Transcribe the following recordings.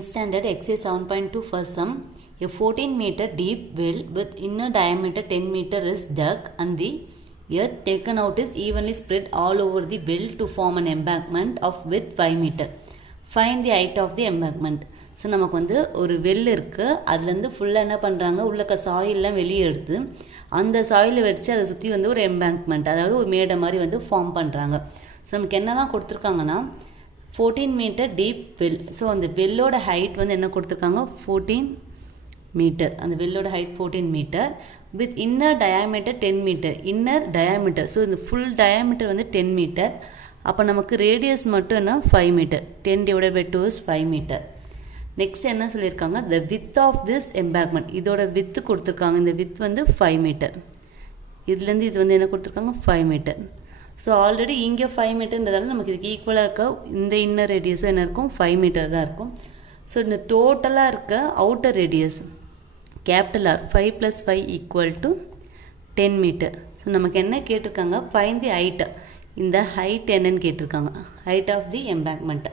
10th standard exercise 7.2 first sum. A 14 meter deep well with inner diameter 10 meter is dug and the earth taken out is evenly spread all over the well to form an embankment of width 5 meter. Find the height of the embankment. So நமக்கு வந்து ஒரு well இருக்குது, அதுலேருந்து ஃபுல்லாக என்ன பண்ணுறாங்க, உள்ளக்க சாயிலெலாம் வெளியே எடுத்து அந்த சாயிலை வச்சு அதை சுற்றி வந்து ஒரு எம்பேங்க்மெண்ட், அதாவது ஒரு மேடை மாதிரி வந்து ஃபார்ம் பண்ணுறாங்க. ஸோ நமக்கு என்னெல்லாம் கொடுத்துருக்காங்கன்னா 14 மீட்டர் டீப் வெல். ஸோ அந்த வெல்லோட ஹைட் வந்து என்ன கொடுத்துருக்காங்க, 14 மீட்டர். அந்த வெல்லோட height 14 metre with inner diameter 10 metre. Inner diameter, so இந்த ஃபுல் டயாமீட்டர் வந்து 10 மீட்டர். அப்போ நமக்கு ரேடியஸ் மட்டும் என்ன 5 metre. 10 divided by 2 is 5 metre. Next என்ன சொல்லியிருக்காங்க, the width of this embankment, இதோட வித்து கொடுத்துருக்காங்க. இந்த வித் வந்து 5 மீட்டர். இதுலேருந்து இது வந்து என்ன கொடுத்துருக்காங்க, 5 மீட்டர். ஸோ ஆல்ரெடி இங்கே 5 மீட்டர்ன்றதால நமக்கு இதுக்கு ஈக்குவலாக இருக்க இந்த இன்னர் ரேடியஸும் என்ன இருக்கும், 5 மீட்டர் தான் இருக்கும். ஸோ இந்த டோட்டலாக இருக்க outer radius capital R 5 + 5 = 10 metre. So நமக்கு என்ன கேட்டிருக்காங்க, ஃபைண்ட் தி ஹைட். இந்த ஹைட் என்னன்னு கேட்டிருக்காங்க, height of the embankment.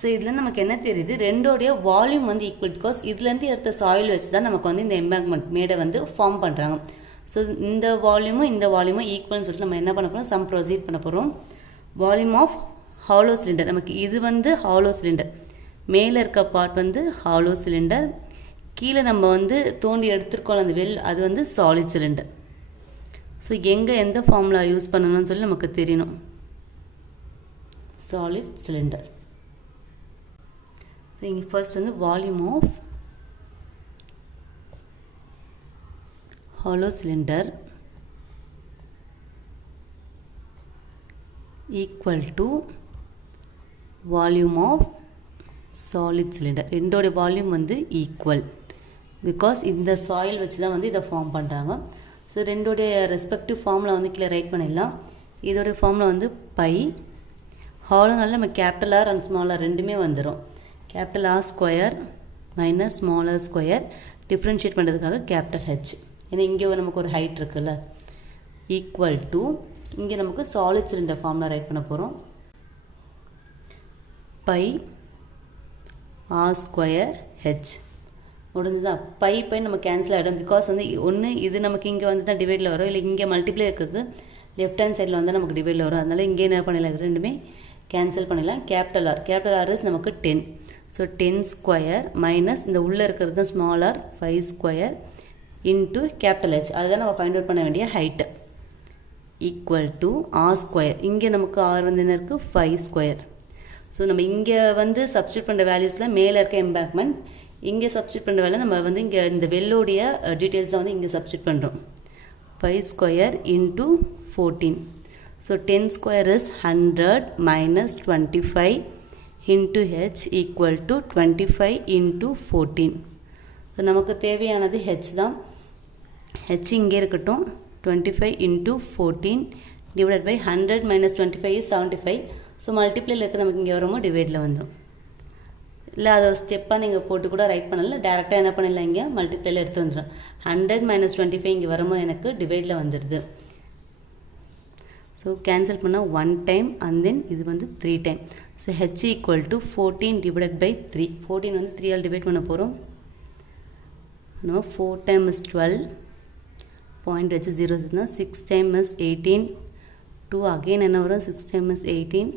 So இதுலேருந்து நமக்கு என்ன தெரியுது, ரெண்டோடைய வால்யூம் வந்து ஈக்குவல். பிகாஸ் இதுலேருந்து எடுத்த சாயில் வச்சு தான் நமக்கு வந்து இந்த எம்பேக்மெண்ட் மேடை வந்து ஃபார்ம் பண்ணுறாங்க. ஸோ இந்த வால்யூமும் இந்த வால்யூமும் ஈக்குவல்னு சொல்லிட்டு நம்ம என்ன பண்ண போகிறோம், சம் ப்ரொசீட் பண்ண போகிறோம். வால்யூம் ஆஃப் ஹாலோ சிலிண்டர், நமக்கு இது வந்து ஹாலோ சிலிண்டர், மேலே இருக்க பார்ட் வந்து ஹாலோ சிலிண்டர், கீழே நம்ம வந்து தோண்டி எடுத்துருக்கோம் அந்த வெல், அது வந்து சாலிட் சிலிண்டர். ஸோ எங்கே எந்த ஃபார்முலா யூஸ் பண்ணணும்னு சொல்லி நமக்கு தெரியணும். Solid cylinder. ஸோ இங்கே ஃபர்ஸ்ட் வந்து volume of hollow cylinder equal to volume of solid cylinder. ரெண்டோட வால்யூம் வந்து ஈக்குவல். பிகாஸ் இந்த சாயில் வச்சு தான் வந்து இதை ஃபார்ம் பண்ணுறாங்க. ஸோ ரெண்டோடைய ரெஸ்பெக்டிவ் ஃபார்முலா வந்து கீழே ரைட் பண்ணிடலாம். இதோடைய ஃபார்முலா வந்து பை, ஹாலோனால நம்ம capital R and small r ரெண்டுமே வந்துடும். Capital R square minus small r square, differentiate பண்ணுறதுக்காக கேபிட்டல் ஹெச். ஏன்னா இங்கே நமக்கு ஒரு ஹைட் இருக்குல்ல, ஈக்குவல் டு இங்கே நமக்கு சாலிட் சிலிண்டர் ஃபார்முலா ரைட் பண்ண போகிறோம். பை ஆர் ஸ்கொயர் ஹெச் முடிஞ்சுதா. பை நம்ம கேன்சல் ஆகிடும். பிகாஸ் வந்து ஒன்று இது நமக்கு இங்கே வந்து தான் டிவைடில் வரும், இல்லை இங்கே மல்டிப்ளை இருக்கிறது லெஃப்ட் ஹேண்ட் சைடில் வந்து நமக்கு டிவைடில் வரும். அதனால் இங்கே என்ன பண்ணிடலாம், இது ரெண்டுமே கேன்சல் பண்ணிடலாம். கேபிட்டல் ஆர் இஸ் நமக்கு 10. ஸோ 10 ஸ்கொயர் மைனஸ் இந்த உள்ளே இருக்கிறது தான் small r 5 square into capital H, அதுதான் நம்ம ஃபைண்ட் அவுட் பண்ண வேண்டிய height, equal to R square. இங்கே நமக்கு ஆர் வந்து என்ன இருக்குது, 5 ஸ்கொயர். ஸோ நம்ம இங்கே வந்து சப்ஸ்டியூட் பண்ணுற வேல்யூஸில் மேலே இருக்க எம்பேக்மெண்ட், இங்கே சப்ஸ்டியூட் பண்ணுற வேலை நம்ம வந்து இங்கே இந்த வெல்லோடைய டீட்டெயில்ஸ் தான் வந்து இங்கே சப்ஸ்டியூட் பண்ணுறோம். 5 square into 14. So 10 square is 100 minus 25 into h equal to 25 into 14. So நமக்கு தேவையானது ஹெச் தான். ஹெச் இங்கே இருக்கட்டும். 25 into 14 divide by 100 minus 25 is 75. So மல்டிப்ளையில் இருக்க நமக்கு இங்கே வரும்போது டிவைடில் வந்துடும். இல்லை அதை ஒரு ஸ்டெப்பாக நீங்கள் போட்டு கூட ரைட் பண்ணல, டேரெக்டாக என்ன பண்ணல, இங்கே மல்டிப்ளையில் எடுத்து வந்துடும். 100 மைனஸ் 25 இங்கே வரும்போது எனக்கு டிவைடில் வந்துடுது. ஸோ கேன்சல் பண்ணால் 1 டைம் அண்ட் தென் இது வந்து 3 time. So H equal to 14 divide by 3. 14 வந்து 3 ஆல் டிவைட் பண்ண போகிறோம். 4 டைம் இஸ் 12, பாயிண்ட் வச்சு 0 இருக்குன்னா 6 டைம் இஸ் 18, 2 அகெயின் என்ன வரும், 6 டைம் இஸ் 18.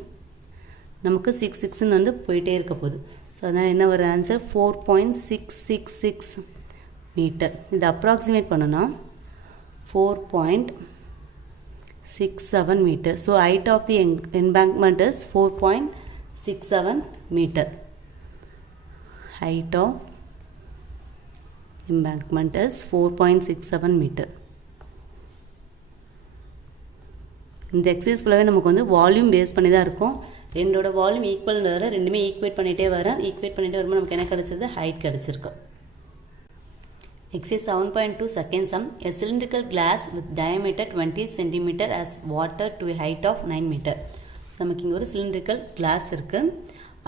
நமக்கு 6 வந்து போயிட்டே இருக்க போகுது. ஸோ அதனால் என்ன வரும் ஆன்சர், 4.666 மீட்டர். இது அப்ராக்சிமேட் பண்ணோன்னா 4.67 metre. So height of the embankment is 4.67 metre. Height of embankment is 4.67 meter. இந்த எக்ஸசைஸ் ஃபுல்லாகவே நமக்கு வந்து வால்யூம் பேஸ் பண்ணி தான் இருக்கும். ரெண்டோட வால்யூம் ஈக்குவல்ன்றதால ரெண்டுமே ஈக்குவேட் பண்ணிகிட்டே வரும்போது நமக்கு என்ன கிடச்சது, ஹைட் கிடச்சிருக்கு. Exercise 7.2 second sum. A cylindrical glass with diameter 20 cm as water to a height of 9 meter. நமக்கு இங்கே ஒரு சிலிண்ட்ரிக்கல் கிளாஸ் இருக்குது,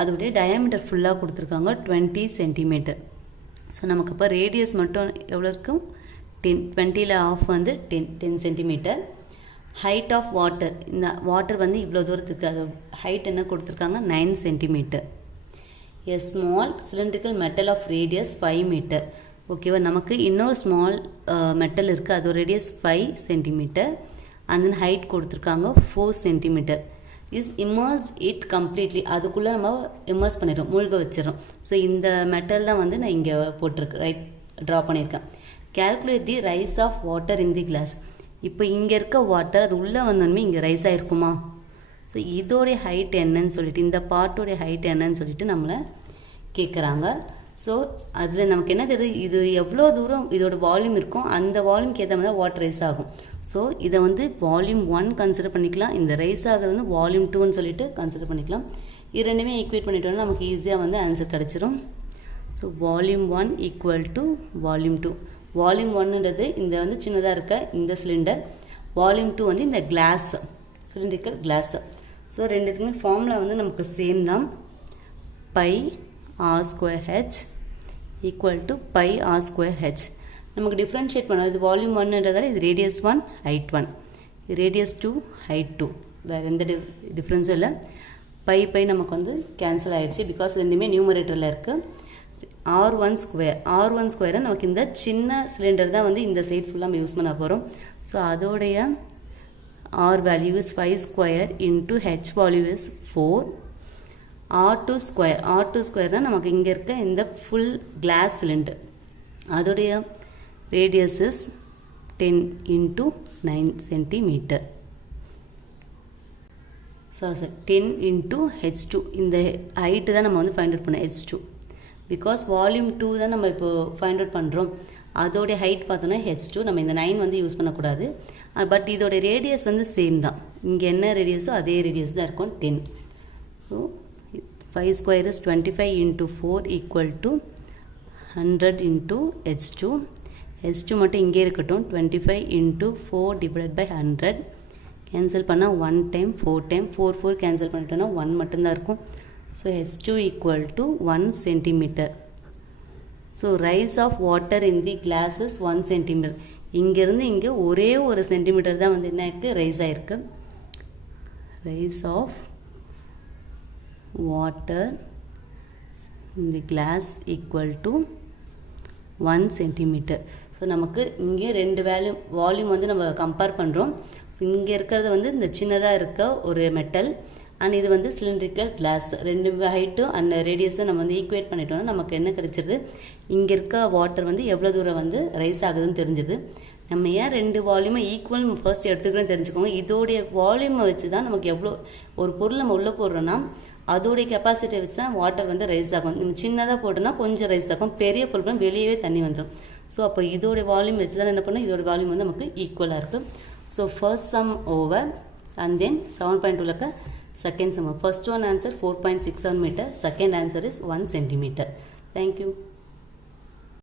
அதோடைய டயாமீட்டர் ஃபுல்லாக கொடுத்துருக்காங்க 20 சென்டிமீட்டர். ஸோ நமக்கு இப்போ ரேடியஸ் மட்டும் எவ்வளோ இருக்கும், 10. 20ல் ஆஃப் வந்து 10 சென்டிமீட்டர். ஹைட் ஆஃப் வாட்டர், இந்த வாட்டர் வந்து இவ்வளோ தூரத்துக்கு, அது ஹைட் என்ன கொடுத்துருக்காங்க, 9 centimetre. a small cylindrical metal of radius 5 meter. ஓகேவா, நமக்கு இன்னொரு ஸ்மால் மெட்டல் இருக்குது, அதோட radius 5 centimetre and then height கொடுத்துருக்காங்க 4 centimetre. Is immerse it completely, அதுக்குள்ளே நம்ம இம்மர்ஸ் பண்ணிடுறோம், மூழ்க வச்சிடறோம். ஸோ இந்த மெட்டல் தான் வந்து நான் இங்கே போட்டிருக்கு, ரைட் ட்ரா பண்ணியிருக்கேன். Calculate the rise of water in the glass. இப்போ இங்கே இருக்க வாட்டர் அது உள்ளே வந்தோடனே இங்கே ரைஸ் ஆகிருக்குமா? ஸோ இதோடைய ஹைட் என்னன்னு சொல்லிட்டு, இந்த பார்ட்டோடைய ஹைட் என்னன்னு சொல்லிட்டு நம்மளை கேட்குறாங்க. ஸோ அதில் நமக்கு என்ன தெரியுது, இது எவ்வளோ தூரம் இதோட வால்யூம் இருக்கும், அந்த வால்யூம்க்கு ஏற்ற மாதிரி தான் வாட்டர் ரைஸ் ஆகும். ஸோ இதை வந்து வால்யூம் 1 கன்சிடர் பண்ணிக்கலாம், இந்த ரைஸ் ஆகிறது வந்து வால்யூம் 2ன்னு சொல்லிட்டு கன்சிடர் பண்ணிக்கலாம். இது ரெண்டுமே ஈக்குவேட் பண்ணிட்டோம்னா நமக்கு ஈஸியாக வந்து ஆன்சர் கிடச்சிரும். So volume 1 equal to volume 2. Volume 1ன்றது இந்த வந்து சின்னதாக இருக்க இந்த சிலிண்டர், வால்யூம் 2 வந்து இந்த கிளாஸ், சிலிண்ட்ரிக்கல் கிளாஸ். ஸோ ரெண்டுத்துக்குமே ஃபார்முலா வந்து நமக்கு சேம் தான். Pi r square h equal to pi r square h. நமக்கு டிஃப்ரென்ஷியேட் பண்ணலாம், இது வால்யூம் 1ன்றதால இது ரேடியஸ் 1 ஹைட் 1, இது ரேடியஸ் 2 ஹைட் 2, வேறு எந்த டிஃப்ரென்ஸும் இல்லை. பை நமக்கு வந்து கேன்சல் ஆகிடுச்சு, பிகாஸ் ரெண்டுமே நியூமரேட்டரில் இருக்குது. r1 ஸ்கொயரை நமக்கு இந்த சின்ன சிலிண்டர் தான் வந்து இந்த சைட் ஃபுல்லாக நம்ம யூஸ் பண்ண போகிறோம். ஸோ அதோடைய r value is 5 square into h value is 4. r2 square தான் நமக்கு இங்கே இருக்க இந்த ஃபுல் கிளாஸ் சிலிண்டர், அதோடைய radius is 10 into 9 centimetre. So 10 into h2, இந்த ஹைட்டு தான் நம்ம வந்து ஃபைண்ட் அவுட் பண்ணோம் h2, பிகாஸ் வால்யூம் 2 தான் நம்ம இப்போ ஃபைண்ட் அவுட் பண்ணுறோம். அதோடைய ஹைட் பார்த்தோன்னா h2, நம்ம இந்த 9 வந்து யூஸ் பண்ணக்கூடாது. பட் இதோடைய ரேடியஸ் வந்து சேம் தான், இங்கே என்ன ரேடியஸோ அதே ரேடியஸ் தான் இருக்கும் 10. So 5 square is 25 into 4 equal to 100 into h2. h2 மட்டும் இங்கே இருக்கட்டும், 25 into 4 divided by 100. கேன்சல் பண்ணால் 1 time 4 time 4 கேன்சல் பண்ணிட்டோன்னா 1 மட்டும்தான் இருக்கும். So h2 equal to 1 centimeter. So rise of water in the glass is 1 centimeter. இங்கேருந்து இங்கே ஒரே ஒரு சென்டிமீட்டர் தான் வந்து என்ன இருக்குது, ரைஸ் ஆகிருக்கு. Rise of water in the glass equal to 1 centimeter. So நமக்கு இங்கே ரெண்டு வால்யூம் வந்து நம்ம கம்பேர் பண்ணுறோம். இங்கே இருக்கிறது வந்து இந்த சின்னதாக இருக்க ஒரு மெட்டல் அண்ட் இது வந்து சிலிண்ட்ரிக்கல் கிளாஸ், ரெண்டு ஹைட்டும் அண்ட் ரேடியஸும் நம்ம வந்து ஈக்குவேட் பண்ணிட்டோம்னா நமக்கு என்ன கிடைச்சிருது, இங்கே இருக்க வாட்டர் வந்து எவ்வளோ தூரம் வந்து ரைஸ் ஆகுதுன்னு தெரிஞ்சுது. நம்ம ஏன் ரெண்டு வால்யூமை ஈக்குவல் ஃபர்ஸ்ட் எடுத்துக்கிறோன்னு தெரிஞ்சுக்கோங்க. இதோடைய வால்யூமை வச்சு தான் நமக்கு எவ்வளோ ஒரு பொருள் நம்ம உள்ளே போடுறோன்னா அதோடைய கெப்பாசிட்டியை வச்சு தான் வாட்டர் வந்து ரைஸ் ஆகும். நம்ம சின்னதாக போட்டோன்னா கொஞ்சம் ரைஸ் ஆகும், பெரிய பொருள் வெளியவே தண்ணி வந்துடும். ஸோ அப்போ இதோடைய வால்யூம் வச்சு தான் என்ன பண்ணோம், இதோட வால்யூம் வந்து நமக்கு ஈக்குவலாக இருக்குது. So first sum over and then 7.2 இருக்க second sum. First one answer 4.67 meter, second answer is 1 centimeter. Thank you.